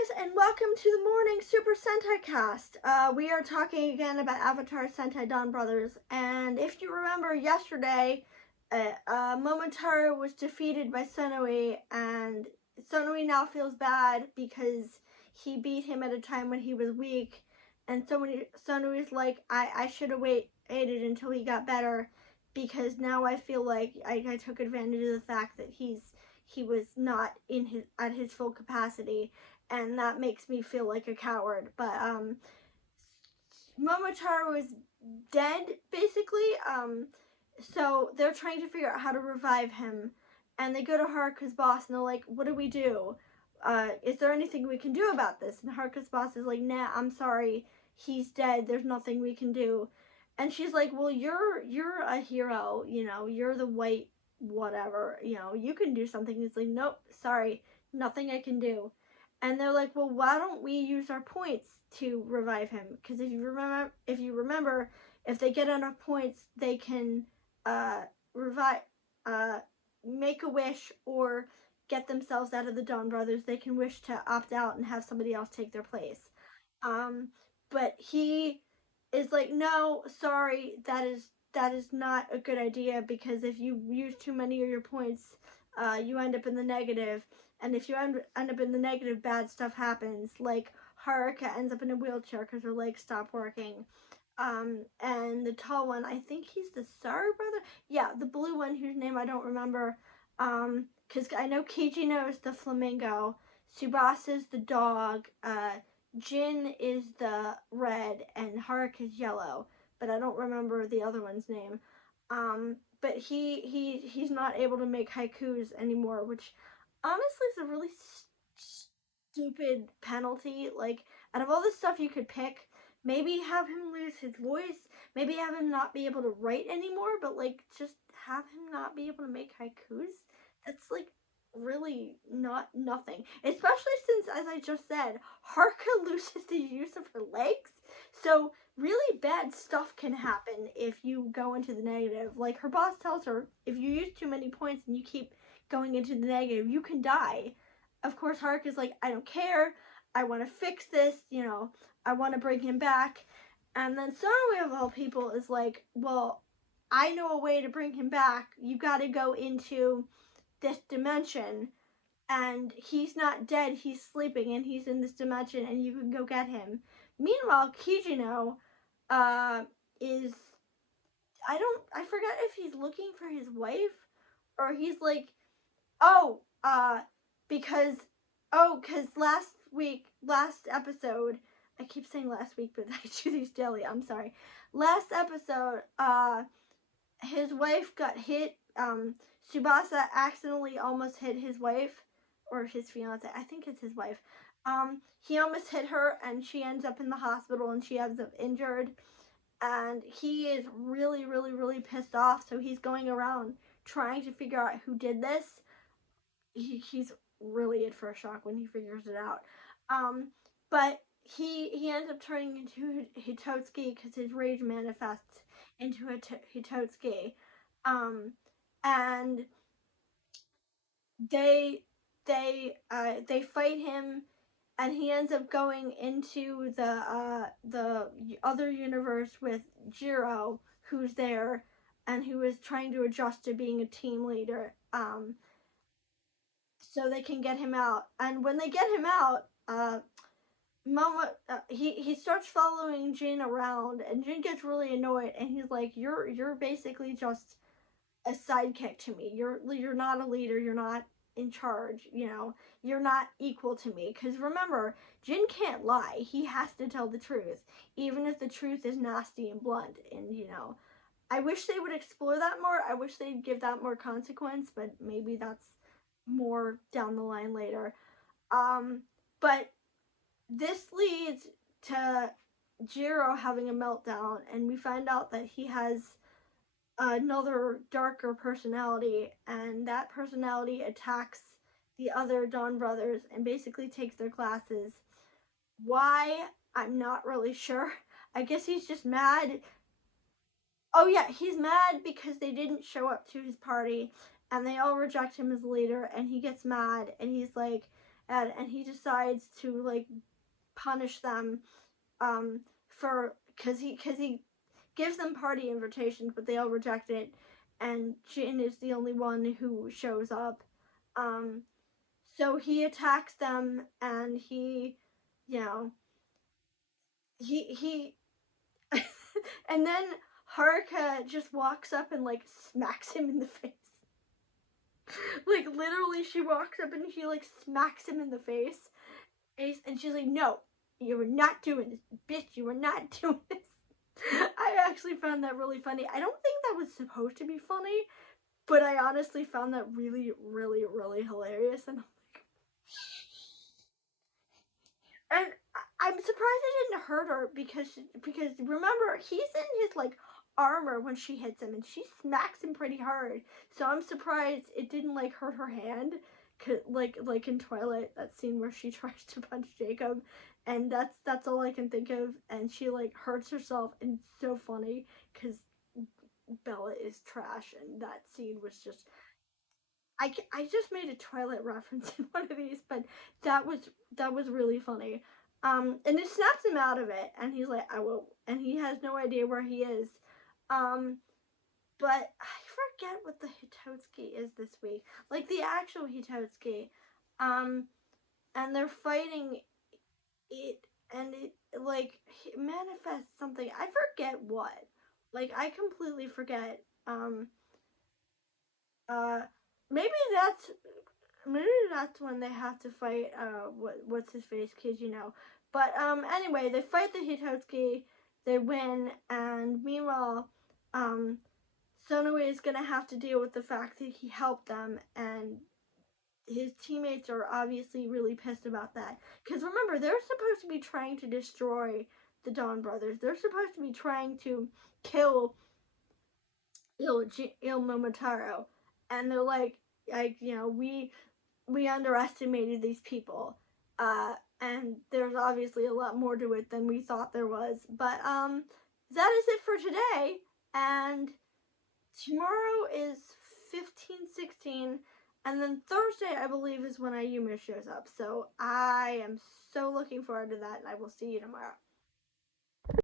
guys, and welcome to the morning Super Sentai cast. We are talking again about Avatar Sentai Dawn Brothers, and if you remember yesterday, Momotaro was defeated by Sonoi, and Sonoi now feels bad because he beat him at a time when he was weak, and Sonoi's like, I should have waited until he got better, because now I feel like I took advantage of the fact that he was not at his full capacity, and that makes me feel like a coward. But Momotaro is dead basically. So they're trying to figure out how to revive him, and they go to Haruka's boss and they're like, "What do we do? Is there anything we can do about this?" And Haruka's boss is like, "Nah, I'm sorry, he's dead. There's nothing we can do." And she's like, "Well, you're a hero, you know. You're the white whatever, you know. You can do something." He's like, "Nope, sorry, nothing I can do." And they're like, "Well, why don't we use our points to revive him? Because if you remember, if they get enough points, they can revive, make a wish or get themselves out of the Dawn Brothers. They can wish to opt out and have somebody else take their place." Um, but he is like, "No, sorry, that is not a good idea, because if you use too many of your points, you end up in the negative, and if you end up in the negative, bad stuff happens. Like Haruka ends up in a wheelchair because her legs stop working." And the tall one, I think he's the Star brother. Yeah, the blue one whose name I don't remember. Because I know Kijino is the flamingo, Tsubasa's the dog, Jin is the red, and Haruka's yellow, but I don't remember the other one's name. But he's not able to make haikus anymore, which honestly is a really stupid penalty. Like, out of all the stuff you could pick, maybe have him lose his voice, maybe have him not be able to write anymore, but like just have him not be able to make haikus. That's like really nothing. Especially since, as I just said, Haruka loses the use of her legs. So really bad stuff can happen if you go into the negative. Like, her boss tells her, if you use too many points and you keep going into the negative, you can die. Of course, Haruka's like, "I don't care. I want to fix this, you know. I want to bring him back." And then Sonoi, of all people, is like, "Well, I know a way to bring him back. You got to go into this dimension, and he's not dead. He's sleeping, and he's in this dimension, and you can go get him." Meanwhile, Kijino is, I forget if he's looking for his wife, or he's like, "Oh, because last episode, I keep saying last week, but I do these daily, I'm sorry. Last episode, his wife got hit. Tsubasa accidentally almost hit his wife, or his fiance. I think it's his wife. He almost hit her, and she ends up in the hospital, and she ends up injured. And he is really, really, really pissed off. So he's going around trying to figure out who did this. He's really in for a shock when he figures it out. But he ends up turning into Hitotsuki because his rage manifests into a Hitotsuki. And they fight him, and he ends up going into the other universe with Jiro, who's there and who is trying to adjust to being a team leader. So they can get him out. And when they get him out, he starts following Jin around, and Jin gets really annoyed, and he's like, "You're basically just a sidekick to me. You're not a leader. You're not in charge. You know, you're not equal to me." Because remember, Jin can't lie. He has to tell the truth, even if the truth is nasty and blunt. And you know, I wish they would explore that more. I wish they'd give that more consequence, but maybe that's more down the line later. But this leads to Jiro having a meltdown, and we find out that he has another darker personality, and that personality attacks the other Dawn brothers and basically takes their classes. Why? I'm not really sure. I guess he's just mad. Oh yeah, he's mad because they didn't show up to his party, and they all reject him as leader, and he gets mad, and he's like, and he decides to like punish them for because he gives them party invitations, but they all reject it, and Jin is the only one who shows up. Um, so he attacks them, and he, you know, he and then Haruka just walks up and like smacks him in the face. Like literally, she walks up and she like smacks him in the face, and she's like, "No, you were not doing this, bitch. You were not doing this." I actually found that really funny. I don't think that was supposed to be funny, but I honestly found that really, really, really hilarious. And I'm surprised it didn't hurt her because remember he's in his like armor when she hits him and she smacks him pretty hard. So I'm surprised it didn't like hurt her hand. Like in Twilight, that scene where she tries to punch Jacob, and that's all I can think of. And she like hurts herself, and it's so funny because Bella is trash, and that scene was just I just made a Twilight reference in one of these, but that was really funny. And it snaps him out of it, and he's like, "I will," and he has no idea where he is. Um, but I forget what the Hitotsuki is this week, like the actual Hitotsuki. And they're fighting it, and it like it manifests something. I forget what. Like I completely forget. Uh, maybe that's maybe that's when they have to fight what's his face kid, you know. But anyway, they fight the Hitotsuki, they win, and meanwhile, um Sonoe is gonna have to deal with the fact that he helped them, and his teammates are obviously really pissed about that. Because remember, they're supposed to be trying to destroy the Dawn brothers. They're supposed to be trying to kill Il Momotaro, and they're like you know, we underestimated these people, and there's obviously a lot more to it than we thought there was. But that is it for today, and tomorrow is 15/16, and then Thursday I believe is when Ayumu shows up. So I am so looking forward to that, and I will see you tomorrow.